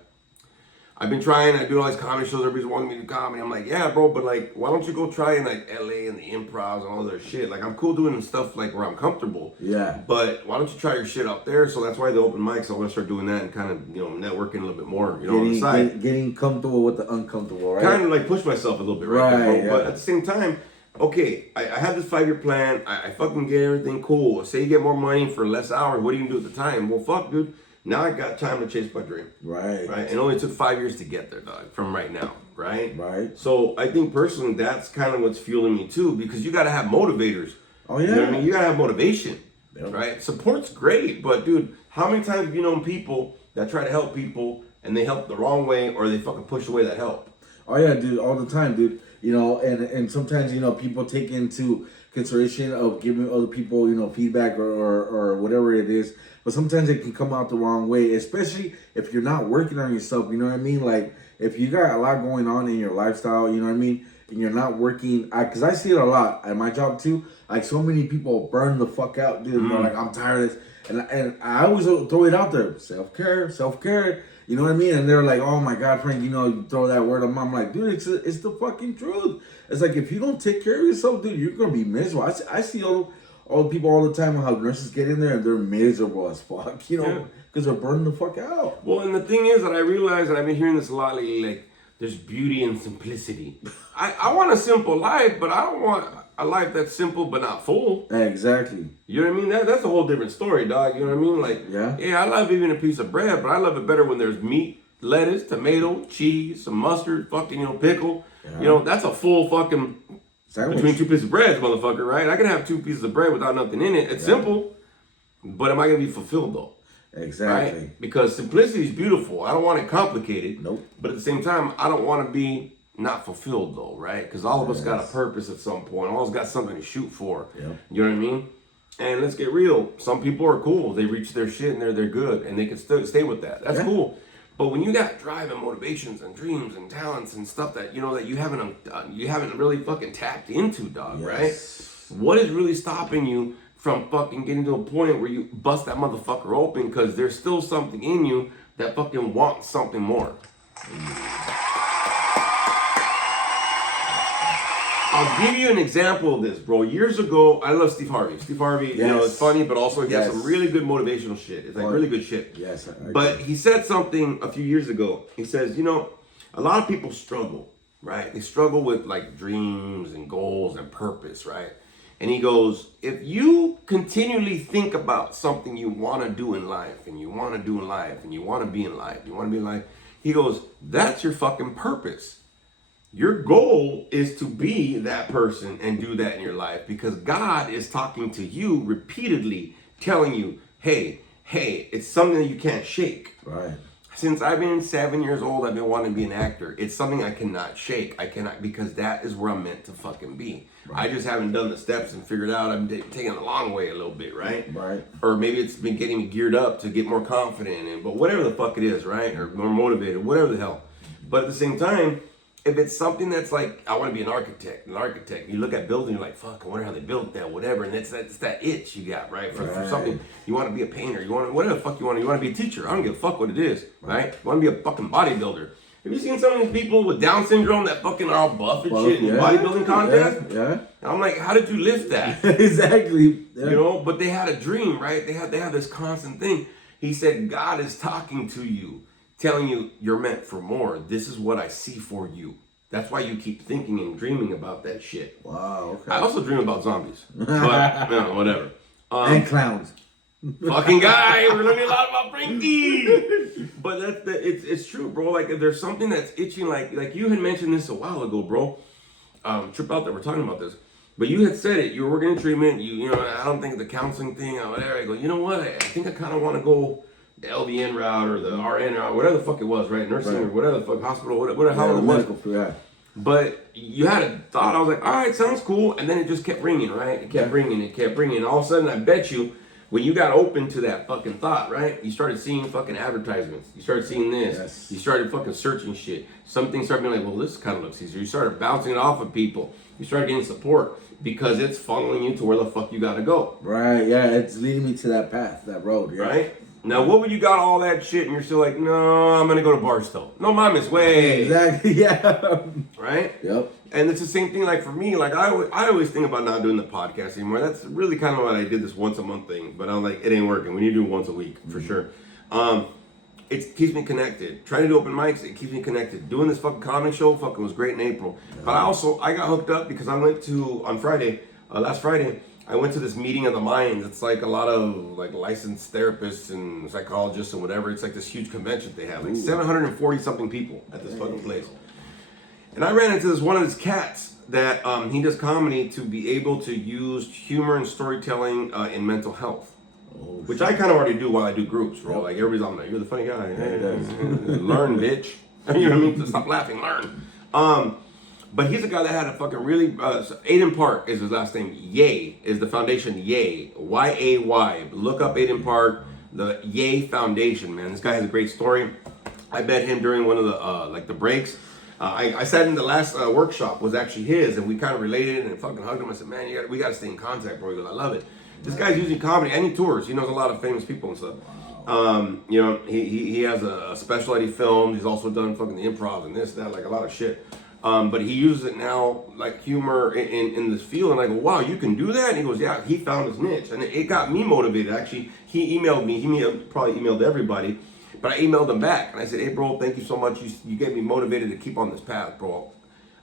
I've been trying, I do all these comedy shows, everybody's wanting me to do comedy. I'm like, yeah, bro, but like, why don't you go try in like LA and the improvs and all that shit? Like, I'm cool doing stuff like where I'm comfortable. Yeah. But why don't you try your shit out there? So that's why the open mics, I want to start doing that and kind of, networking a little bit more, on the side. Getting comfortable with the uncomfortable, right? Kind of like push myself a little bit, right? Right, yeah. But at the same time, okay, I have this 5-year plan. I fucking get everything cool. Say you get more money for less hours. What are you going to do at the time? Well, fuck, dude. Now I got time to chase my dream. Right. Right. It only took 5 years to get there, dog, from right now. Right. Right. So I think personally that's kind of what's fueling me too, because you got to have motivators. Oh, yeah. You know what I mean? You got to have motivation. Yep. Right. Support's great, but dude, how many times have you known people that try to help people and they help the wrong way or they fucking push away that help? Oh, yeah, dude. All the time, dude. And sometimes, people take into consideration of giving other people, feedback or whatever it is. But sometimes it can come out the wrong way, especially if you're not working on yourself, you know what I mean? Like, if you got a lot going on in your lifestyle, you know what I mean? And you're not working, because I see it a lot at my job too. Like, so many people burn the fuck out, dude. They're like, I'm tired of this. And I always throw it out there. Self-care. You know what I mean? And they're like, oh my God, Frank, you throw that word on my. I'm like, dude, it's the fucking truth. It's like, if you don't take care of yourself, dude, you're going to be miserable. I see all the people all the time how nurses get in there and they're miserable as fuck, because they're burning the fuck out. Well, and the thing is that I realize, and I've been hearing this a lot lately, like, there's beauty in simplicity. I want a simple life, but I don't want a life that's simple but not full. Exactly. You know what I mean? That's a whole different story, dog. You know what I mean? Like, yeah, I love eating a piece of bread, but I love it better when there's meat, lettuce, tomato, cheese, some mustard, fucking, pickle. Yeah. That's a full fucking sandwich. Between 2 pieces of bread, motherfucker, right? I can have 2 pieces of bread without nothing in it. It's simple, but am I going to be fulfilled, though? Exactly. Right? Because simplicity is beautiful. I don't want it complicated. Nope. But at the same time, I don't want to be not fulfilled, though, right? Because all of us got a purpose at some point. All of us got something to shoot for. Yep. You know what I mean? And let's get real. Some people are cool. They reach their shit and they're good. And they can stay with that. That's cool. But when you got drive and motivations and dreams and talents and stuff that, that you haven't really fucking tapped into, dog, right? What is really stopping you from fucking getting to a point where you bust that motherfucker open because there's still something in you that fucking wants something more? I'll give you an example of this, bro. Years ago, I love Steve Harvey. Steve Harvey, it's funny, but also he has some really good motivational shit. It's like really good shit. Yes. But he said something a few years ago. He says, a lot of people struggle, right? They struggle with like dreams and goals and purpose, right? And he goes, if you continually think about something you want to do in life and you want to do in life and you want to be in life, he goes, that's your fucking purpose. Your goal is to be that person and do that in your life because God is talking to you repeatedly, telling you, hey, it's something that you can't shake. Right. Since I've been 7 years old, I've been wanting to be an actor. It's something I cannot shake. I cannot, because that is where I'm meant to fucking be. Right. I just haven't done the steps and figured out I'm taking the long way a little bit, right? Right. Or maybe it's been getting me geared up to get more confident, but whatever the fuck it is, right? Or more motivated, whatever the hell. But at the same time, if it's something that's like, I want to be an architect, you look at building, you're like, fuck, I wonder how they built that, whatever. And it's that itch you got, right? For something, you want to be a painter, you want to, whatever the fuck you want to be a teacher. I don't give a fuck what it is, right? You want to be a fucking bodybuilder. Have you seen some of these people with Down syndrome that fucking are all buff and shit in bodybuilding contests? Yeah. And I'm like, how did you lift that? Exactly. Yeah. You know, but they had a dream, right? They have this constant thing. He said, God is talking to you, telling you you're meant for more. This is what I see for you. That's why you keep thinking and dreaming about that shit. Wow, okay. I also dream about zombies, but you know, whatever. And clowns. Fucking guy, we're learning a lot about Frankie. But it's true, bro. Like if there's something that's itching, like you had mentioned this a while ago, bro. Trip out there, we're talking about this. But you had said it. You were working in treatment. You know, I don't think the counseling thing or whatever. I go, you know what? I think I kind of want to go the LVN route or the RN route, whatever the fuck it was, right? Nursing or whatever the fuck, hospital, whatever how it was. But you had a thought. I was like, all right, sounds cool. And then it just kept ringing, right? It kept ringing. And all of a sudden, I bet you, when you got open to that fucking thought, right? You started seeing fucking advertisements. You started seeing this. Yes. You started fucking searching shit. Some things started being like, well, this kind of looks easier. You started bouncing it off of people. You started getting support because it's following you to where the fuck you gotta go. Right, yeah, it's leading me to that path, that road, yeah. Right? Now, what would you got all that shit and you're still like, no, I'm gonna go to Barstow. No mames, way. Exactly, yeah. Right? Yep. And it's the same thing, like for me, like I always think about not doing the podcast anymore. That's really kind of what I did, this once a month thing. But I'm like, it ain't working. We need to do it once a week for sure. It keeps me connected. Trying to do open mics, it keeps me connected. Doing this fucking comedy show fucking was great in April. But I got hooked up because I went to, on Friday, last Friday, I went to this meeting of the minds. It's like a lot of like licensed therapists and psychologists and whatever. It's like this huge convention they have, like 740 something people at this fucking place. And I ran into one of these cats that he does comedy to be able to use humor and storytelling in mental health. Which I kind of already do while I do groups, bro. Like everybody's on there, you're the funny guy. Learn, bitch. You know what I mean? Stop laughing, learn. But he's a guy that had a fucking really, Aiden Park is his last name. Yay is the foundation, Yay. Y-A-Y. Look up Aiden Park, the Yay Foundation, man. This guy has a great story. I met him during one of the, the breaks. I sat in the last workshop, was actually his, and we kind of related and fucking hugged him. I said, man, we got to stay in contact, bro. He goes, I love it. This guy's using comedy and he tours. He knows a lot of famous people and stuff. You know, he has a special that he filmed. He's also done fucking the improv and this, that, like a lot of shit. But he uses it now, like humor in this field. And I go, wow, you can do that? And he goes, yeah, he found his niche. And it got me motivated. Actually, he emailed me. He probably emailed everybody. But I emailed him back. And I said, hey, bro, thank you so much. You get me motivated to keep on this path, bro.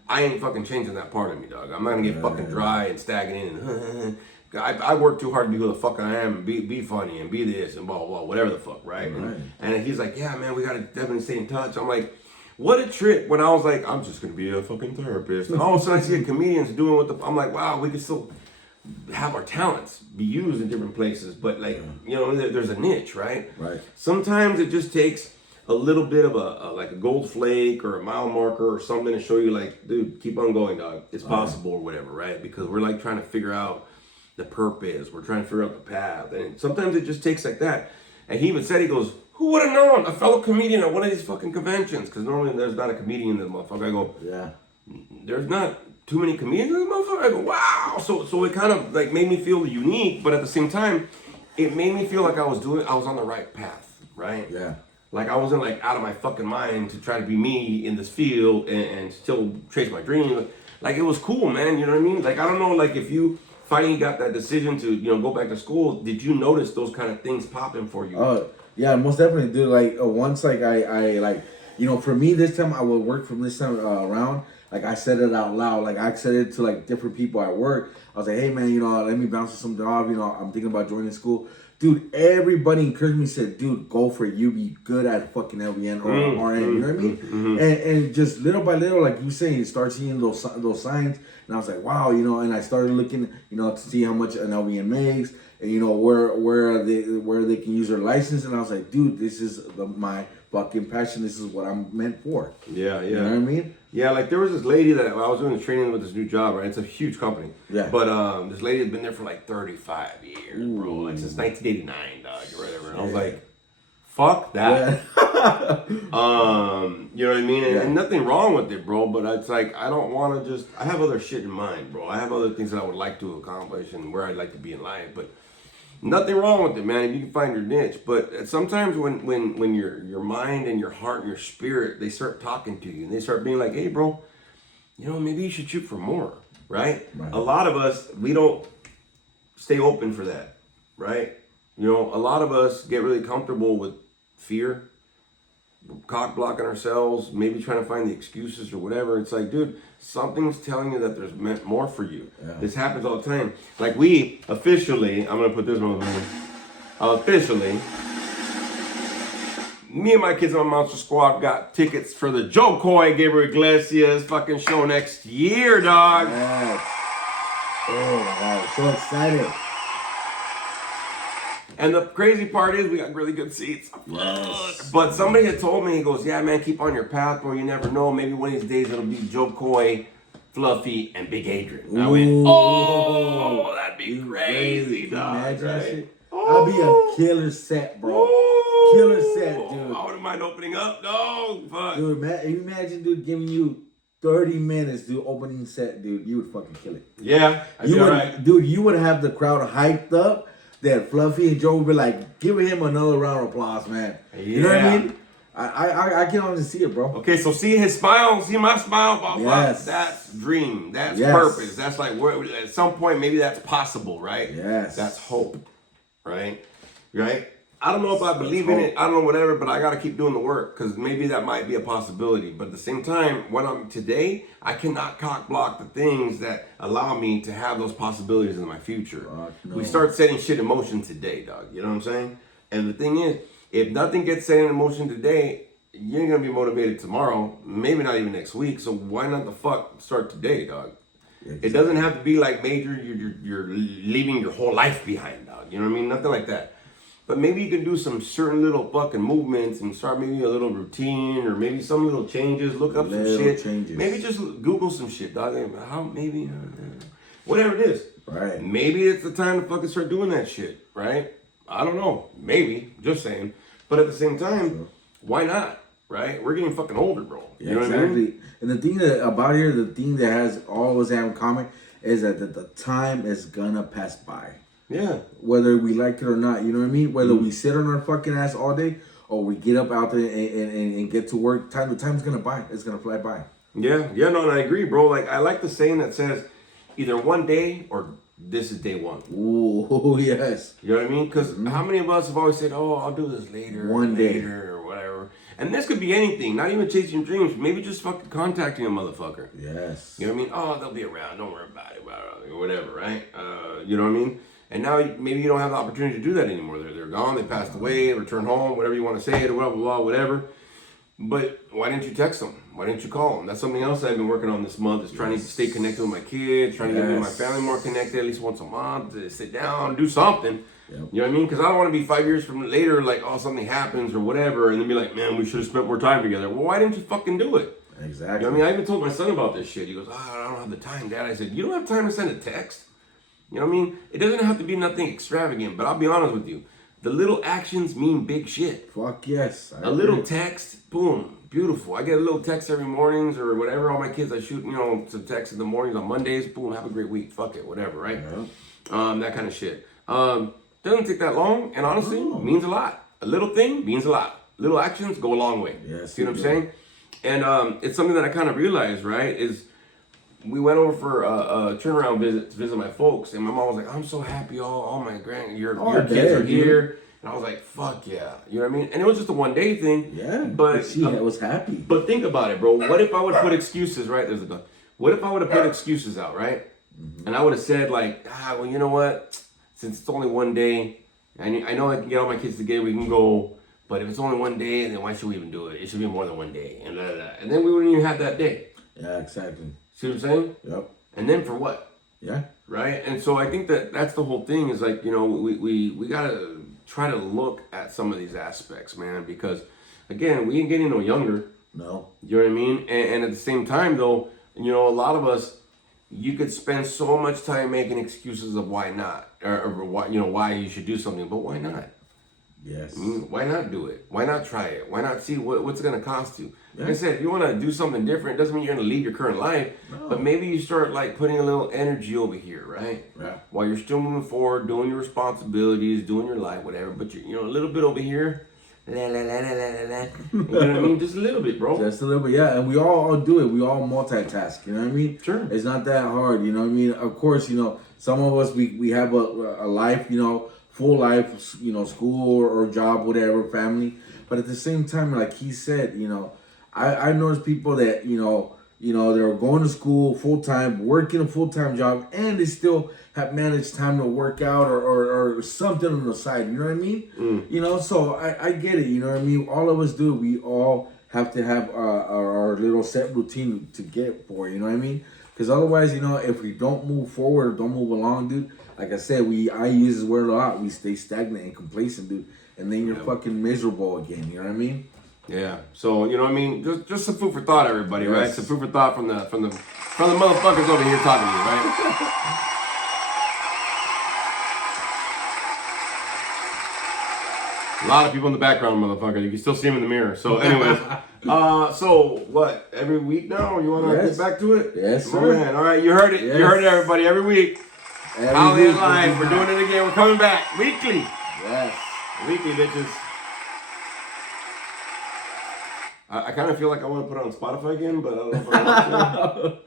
I ain't fucking changing that part of me, dog. I'm not going to get fucking dry and stagnant and I work too hard to be who the fuck I am and be funny and be this and blah, blah, blah, whatever the fuck, right? And he's like, yeah, man, we got to definitely stay in touch. I'm like, what a trip when I was like, I'm just going to be a fucking therapist. And all of a sudden I see comedians doing what I'm like, wow, we can still have our talents be used in different places. But like, you know, there's a niche, right? Right. Sometimes it just takes a little bit of a gold flake or a mile marker or something to show you like, dude, keep on going, dog. It's possible or whatever, right? Because we're like trying to figure out the purpose. We're trying to figure out the path. And sometimes it just takes like that. And he even said, he goes, who would have known? A fellow comedian at one of these fucking conventions. Because normally there's not a comedian in this motherfucker. I go, yeah. There's not too many comedians in this motherfucker. I go, wow. So it kind of like made me feel unique. But at the same time, it made me feel like I was on the right path, right? Yeah. Like I wasn't like out of my fucking mind to try to be me in this field and still chase my dream. Like it was cool, man. You know what I mean? Like I don't know, like if you finally got that decision to, you know, go back to school, did you notice those kind of things popping for you? Yeah, most definitely, dude. Like once, like I like, you know, for me this time I would work from this time around. Like I said it out loud. Like I said it to like different people at work. I was like, hey man, you know, let me bounce to some job. You know, I'm thinking about joining school. Dude, everybody encouraged me, said, dude, go for it. You be good at fucking LVN or RN, you know what I mean? And just little by little, like you saying, you start seeing those signs. And I was like, wow, you know, and I started looking, you know, to see how much an LVN makes and, you know, where they can use their license. And I was like, dude, this is my fucking passion. This is what I'm meant for. Yeah, yeah. You know what I mean? Yeah, like there was this lady that I was doing the training with this new job, right? It's a huge company. Yeah. But this lady had been there for like 35 years, bro. Like since 1989, dog, or whatever. And I was like, Fuck that. Yeah. You know what I mean? And, Yeah. and nothing wrong with it, bro. But it's like I don't want to just. I have other shit in mind, bro. I have other things that I would like to accomplish and where I'd like to be in life. But nothing wrong with it, man. If you can find your niche. But sometimes when your mind and your heart and your spirit they start talking to you and they start being like, hey, bro, you know maybe you should shoot for more, right? Right. A lot of us we don't stay open for that, right? You know, a lot of us get really comfortable with fear, cock blocking ourselves, maybe trying to find the excuses or whatever. It's like, dude, something's telling you that there's meant more for you. Yeah. This happens all the time. Like we officially, I'm gonna put this one on. Officially, me and my kids on Monster Squad got tickets for the Joe Coy Gabriel Iglesias fucking show next year, dog. Yes. Oh my God, so excited. And the crazy part is we got really good seats. Yes. But somebody had told me, he goes, yeah, man, keep on your path, bro. You never know. Maybe one of these days it'll be Joe Coy, Fluffy, and Big Adrian. And I went, oh, that'd be crazy, Can you dog. imagine that Right? shit? That'd be a killer set, bro. Killer set, dude. I wouldn't mind opening up. No, fuck. Dude, imagine, dude, giving you 30 minutes, dude, opening set, dude. You would fucking kill it. Yeah, I'd You be would, alright. dude, you would have the crowd hyped up that Fluffy and Joe would be like, giving him another round of applause, man. You know what I Yeah. mean? I can honestly see it, bro. Okay, so see his smile, see my smile, blah, blah. Yes. That's dream. That's Yes. purpose. That's like where at some point maybe that's possible, right? Yes. That's hope, right? Right? I don't know if I believe in it. I don't know whatever, but I got to keep doing the work because maybe that might be a possibility. But at the same time, when I'm today, I cannot cock block the things that allow me to have those possibilities in my future. No. We start setting shit in motion today, dog. You know what I'm saying? And the thing is, if nothing gets set in motion today, you ain't gonna be motivated tomorrow. Maybe not even next week. So why not the fuck start today, dog? Exactly. It doesn't have to be like major. You're leaving your whole life behind, dog. You know what I mean? Nothing like that. But maybe you can do some certain little fucking movements and start maybe a little routine or maybe some little changes. Look up some Little shit. changes. Maybe just Google some shit, dog. How maybe whatever it is. Right. Maybe it's the time to fucking start doing that shit, right? I don't know. Maybe. Just saying. But at the same time, why not? Right? We're getting fucking older, bro. Yeah, You know exactly. what I mean? And the thing that about here, the thing that has all of us have in common is that the time is gonna pass by. Yeah. Whether we like it or not, you know what I mean? Whether we sit on our fucking ass all day or we get up out there and get to work, the time's gonna by. It's gonna fly by. Yeah. Yeah, no, and I agree, bro. Like, I like the saying that says either one day or this is day one. Ooh, yes. You know what I mean? Because how many of us have always said, oh, I'll do this later. One day. later, or whatever. And this could be anything, not even chasing dreams. Maybe just fucking contacting a motherfucker. Yes. You know what I mean? Oh, they'll be around. Don't worry about it. Or whatever, right? You know what I mean? And now maybe you don't have the opportunity to do that anymore. They're gone. They passed away. Returned home. Whatever you want to say it. Or blah, blah, blah, whatever. But why didn't you text them? Why didn't you call them? That's something else I've been working on this month. Is trying to stay connected with my kids. Trying to get me and my family more connected at least once a month. To sit down, do something. Yep. You know what I mean? Because I don't want to be 5 years from later, like, oh, something happens or whatever, and then be like, man, we should have spent more time together. Well, why didn't you fucking do it? Exactly. You know what I mean? I even told my son about this shit. He goes, I don't have the time, Dad. I said, you don't have time to send a text? You know what I mean? It doesn't have to be nothing extravagant, but I'll be honest with you. The little actions mean big shit. Fuck yes. A little text, boom, beautiful. I get a little text every mornings or whatever. All my kids, I shoot, some text in the mornings on Mondays. Boom, have a great week. Fuck it, whatever, right? Yeah. That kind of shit. Doesn't take that long, and honestly, No. means a lot. A little thing means a lot. Little actions go a long way. Yes, See what I'm they saying? And it's something that I kind of realized, right? Is we went over for a turnaround visit to visit my folks, and my mom was like, "I'm so happy, all my your kids there, are dude. here," and I was like, "Fuck yeah," you know what I mean? And it was just a one day thing. Yeah. but she was happy. but think about it, bro. What if I would put excuses, right? There's a gun. What if I would have put excuses out, right? And I would have said like, well, you know what? Since it's only one day, I know I can get all my kids together, we can go. But if it's only one day, then why should we even do it? It should be more than one day, and blah, blah, blah. And then we wouldn't even have that day. Yeah, exactly. See what I'm saying? Yep. And then for what? Yeah. Right? And so I think that's the whole thing is like, we gotta try to look at some of these aspects, man, because again, we ain't getting no younger. No. You know what I mean? And at the same time, though, a lot of us, you could spend so much time making excuses of why not, or why, why you should do something, but why not? Yes. I mean, why not do it? Why not try it? Why not see what's it going to cost you? Like I Yeah. said, if you want to do something different, it doesn't mean you're going to leave your current life, No. but maybe you start like putting a little energy over here, right? Yeah. While you're still moving forward, doing your responsibilities, doing your life, whatever. But you know, a little bit over here. La, la, la, la, la, la, la. You know what I mean? Just a little bit, bro. Just a little bit, yeah. And we all do it. We all multitask. You know what I mean? Sure. It's not that hard. You know what I mean? Of course, you know, some of us we have a life. You know, full life. You know, school or job, whatever, family. But at the same time, like he said, you know, I noticed people that they're going to school full time, working a full time job, and they still have managed time to work out or something on the side. You know what I mean? You know, so I get it. You know what I mean? All of us do. We all have to have our little set routine to get for. You know what I mean? Because otherwise, you know, if we don't move forward or don't move along, dude. Like I said, I use this word a lot. We stay stagnant and complacent, dude, and then you're fucking miserable again. You know what I mean? Yeah. So you know what I mean? Just some food for thought, everybody, right? Yes. Some food for thought from the motherfuckers over here talking to you, right? A lot of people in the background, motherfucker. You can still see them in the mirror. So, anyways, so what? Every week now? You want to Yes. get back to it? Yes, My sir. man. All right, you heard it. Yes. You heard it, everybody. Every week. Every Holiday week, Live. We're doing it again. We're coming back weekly. Yes. Weekly, bitches. I kind of feel like I want to put it on Spotify again, but I don't know if I want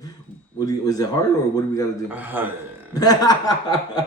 to. Was it hard or what do we got to do?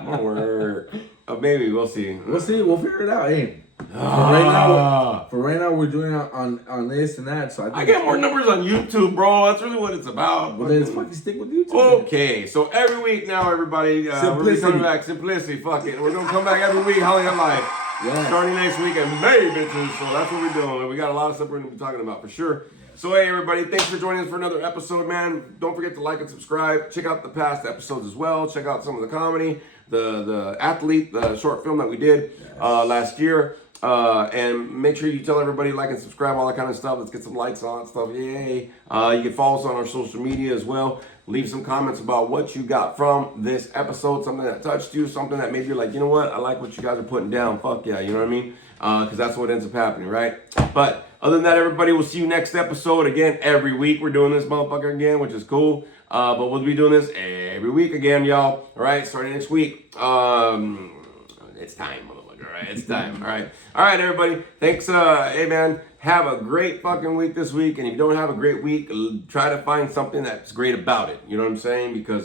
More work. Maybe we'll see. We'll see. We'll figure it out. Hey, for right now, we're doing it on this and that. So I get more numbers on YouTube, bro. That's really what it's about. But then fucking stick with YouTube. Okay, so every week now, everybody, we're Simplicity. coming back. Simplicity, fuck it. We're gonna come back every week. Holiday Life. Yeah. Starting next week in May, bitches. So that's what we're doing. We got a lot of stuff we're gonna be talking about for sure. So hey, everybody, thanks for joining us for another episode, man. Don't forget to like and subscribe. Check out the past episodes as well. Check out some of the comedy, the athlete, the short film that we did last year. And make sure you tell everybody, like and subscribe, all that kind of stuff. Let's get some likes on stuff. Yay. You can follow us on our social media as well. Leave some comments about what you got from this episode, something that touched you, something that maybe you're like, you know what, I like what you guys are putting down. Fuck yeah, you know what I mean? Because that's what ends up happening, right? But other than that, everybody, we'll see you next episode. Again, every week we're doing this motherfucker again, which is cool. But we'll be doing this every week again, y'all. All right, starting next week. It's time, motherfucker. All right, it's time. All right, everybody. Thanks. Hey, man, have a great fucking week this week. And if you don't have a great week, try to find something that's great about it. You know what I'm saying? Because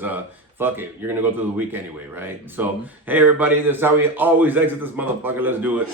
fuck it, you're gonna go through the week anyway, right? So, hey, everybody, this is how we always exit this motherfucker. Let's do it.